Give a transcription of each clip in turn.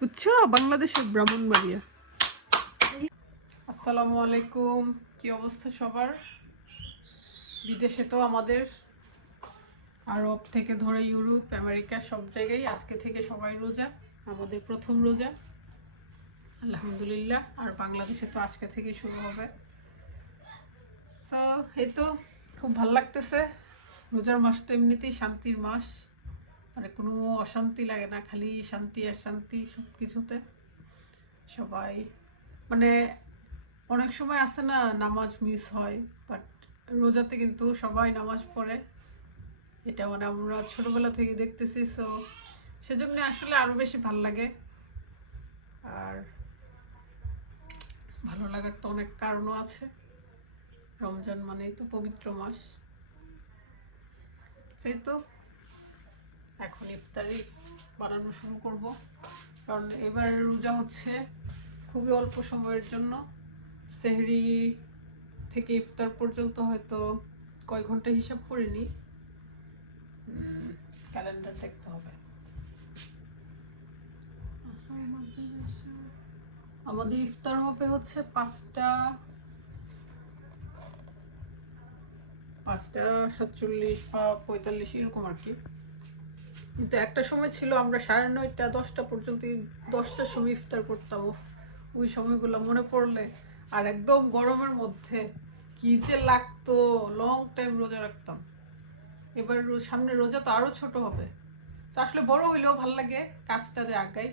বুঝছ? বাংলাদেশের ব্রাহ্মণবাড়িয়া। আসসালামু আলাইকুম। কি অবস্থা সবার? বিদেশে তো আমাদের, আরব থেকে ধরে ইউরোপ, আমেরিকা সব জায়গায় আজকে থেকে সবাই রোজা, আমাদের প্রথম রোজা। আলহামদুলিল্লাহ, আর বাংলাদেশে তো আজকে থেকে শুরু হবে। সো এই তো, খুব ভালো লাগতেছে। রোজার মাস তো এমনিতেই শান্তির মাস। মানে কোনো অশান্তি লাগে না, খালি শান্তি আর শান্তি সব কিছুতে সবাই মানে অনেক সময় আসে না, নামাজ মিস হয় বাট রোজাতে কিন্তু সবাই নামাজ পড়ে। এটা মানে আমরা ছোটোবেলা থেকে দেখতেছি সো সেজন্য আসলে আরও বেশি ভালো লাগে। আর ভালো লাগার তো অনেক কারণও আছে। রমজান মানেই তো পবিত্র মাস। সেই তো। এখন ইফতারি বানানো শুরু করব। কারণ এবার রোজা হচ্ছে খুবই অল্প সময়ের জন্য। সেহরি থেকে ইফতার পর্যন্ত হয়তো কয় ঘণ্টা হিসাব করিনি ক্যালেন্ডার দেখতে হবে। আমাদের ইফতার হবে হচ্ছে পাঁচটা পাঁচটা সাতচল্লিশ বা পঁয়তাল্লিশ এরকম আর কি। কিন্তু একটা সময় ছিল আমরা সাড়ে নয়টা, দশটা পর্যন্ত দশটার সময় ইফতার করতাম। ওই সময়গুলো মনে পড়লে। আর একদম গরমের মধ্যে কি যে লাগতো লং টাইম রোজা রাখতাম। এবার সামনে রোজা তো আরও ছোট হবে। তো আসলে বড় হইলেও ভালো লাগে, কাজটা যে আগাই।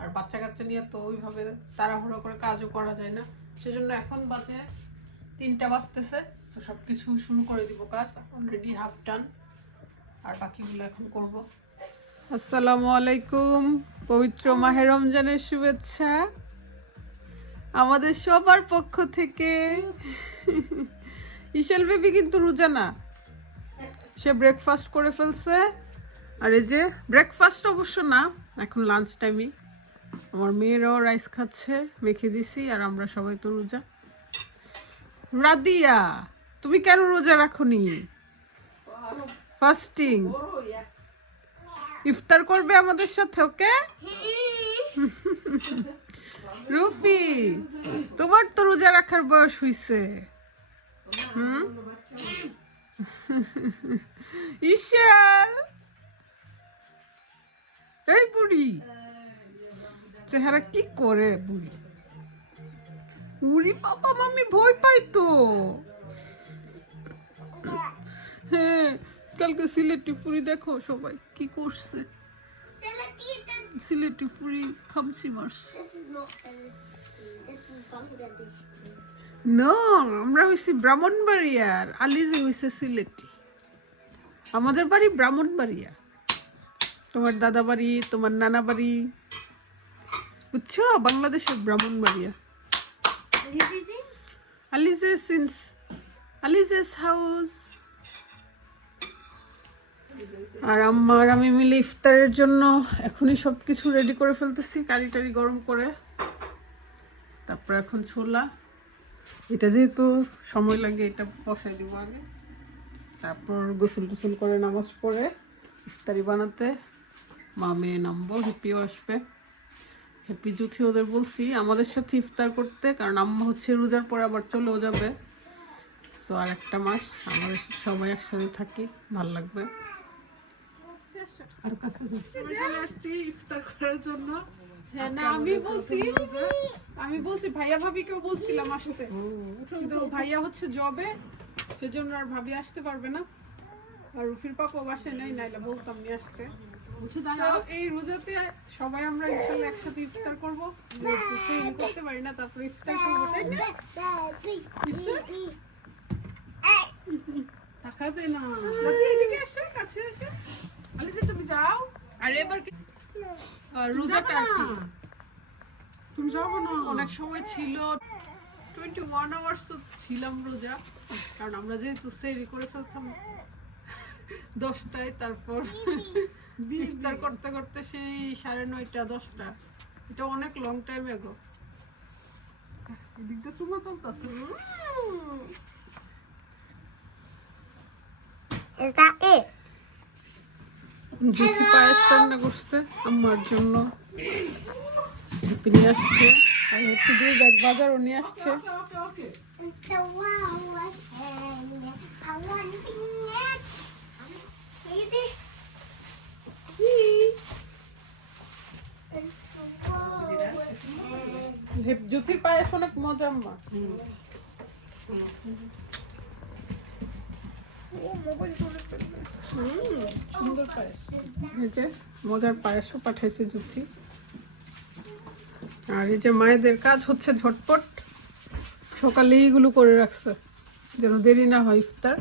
আর বাচ্চা কাচ্চা নিয়ে তো ওইভাবে তাড়াহুড়ো করে কাজও করা যায় না। সেজন্য এখন বাজে তিনটা বাজতেছে, তো সব কিছু শুরু করে দিব কাজ। অলরেডি হাফ ডান আর বাকিগুলো এখন করব। আসসালামু আলাইকুম, পবিত্র মাহে রমজানের শুভেচ্ছা। আমাদের সবার পক্ষ থেকে। ইশাল বেবি কিন্তু রোজা না। সে ব্রেকফাস্ট করে ফেলছে। আর এই যে ব্রেকফাস্ট অবশ্য না, এখন লাঞ্চ টাইমই আমার মেয়েরাও রাইস খাচ্ছে, মেখে দিছি, আর আমরা সবাই তো রোজা। রাদিয়া, তুমি কেন রোজা রাখোনি? ফাস্টিং ইফতার করবে আমাদের সাথে, ওকে? রুফি, তোমার তো রোজা রাখার বয়স হইছে। ইশাল এই বুড়ি! চেহারা কি করে বুড়ি? উড়ি বাবা মাম্মি ভয় পাই তো হ্যাঁ কালকে সিলেটি ফুরি দেখো সবাই কি করছে সিলেটি. This is Bangladesh. না আমরা হইছি ব্রাহ্মণবাড়িয়ার আলিজে হইছে সিলেটি আমাদের বাড়ি ব্রাহ্মণবাড়িয়া তোমার দাদা বাড়ি তোমার নানা বাড়ি বুঝছ বাংলাদেশের Brahmanbaria This is it? Alize Alize's house আর আমি মিলে ইফতারের জন্য এখনই সব কিছু রেডি করে ফেলতেছি, কারি টারি গরম করে। তারপর এখন ছোলা। এটা যেহেতু সময় লাগে, এটা বসাই দিব আগে। তারপর গোসল টোসল করে নামাজ পড়ে ইফতারি বানাতে মা মেয়ে নামবো, হিপিও আসবে। হ্যাপি জুথি ওদের বলছি, আমাদের সাথে ইফতার করতে, কারণ আম্মা হচ্ছে রোজার পরে আবার চলেও যাবে। তো আর একটা মাস, আমাদের সবাই একসাথে থাকি, ভালো লাগবে। আর। চলে আসছি ইফতার করার জন্য। হ্যাঁ না আমি বলছি আমি বলছি ভাইয়া ভাবিকেও বলছিলাম আসতে। কিন্তু ভাইয়া হচ্ছে জবে সেজন্য আর ভাবি আসতে পারবে না। আর রুফির পাপা বাসে নেই নাইলে বলতাম নিয়ে আসতে। এই রোজাতে সবাই আমরা ইনশাল্লাহ একসাথে ইফতার করব। করতে পারি না তারপরে ইফতার করব তাই না? তাকাবে না। এদিকে আসো কাছে আসো আলিজা তুমি যাও আর এবার রোজাটা তুমি যাব না? অনেক সময় ছিল টোয়েন্টি ওয়ান আওয়ার্স তো ছিলাম রোজা কারণ আমরা যেহেতু সেরি করে ফেলতাম দশটায় তারপর ইফতার করতে করতে সেই সাড়ে নয়টা দশটা। এটা অনেক লং টাইম এগো এদিকটা চুমা চলতেছে। Is that it? জুথি পায়েস রান্না করছে আমার জন্য নিয়ে আসছে। আর দুই ব্যাগ বাজারও নিয়ে আসছে। জুথির পায়েস অনেক মজা মা সুন্দর পায়েস এই যে মজার পায়েসও পাঠাইছে জুতি আর এই যে মায়েদের কাজ হচ্ছে ঝটপট। সকালে এইগুলো করে রাখছে, যেন দেরি না হয় ইফতার।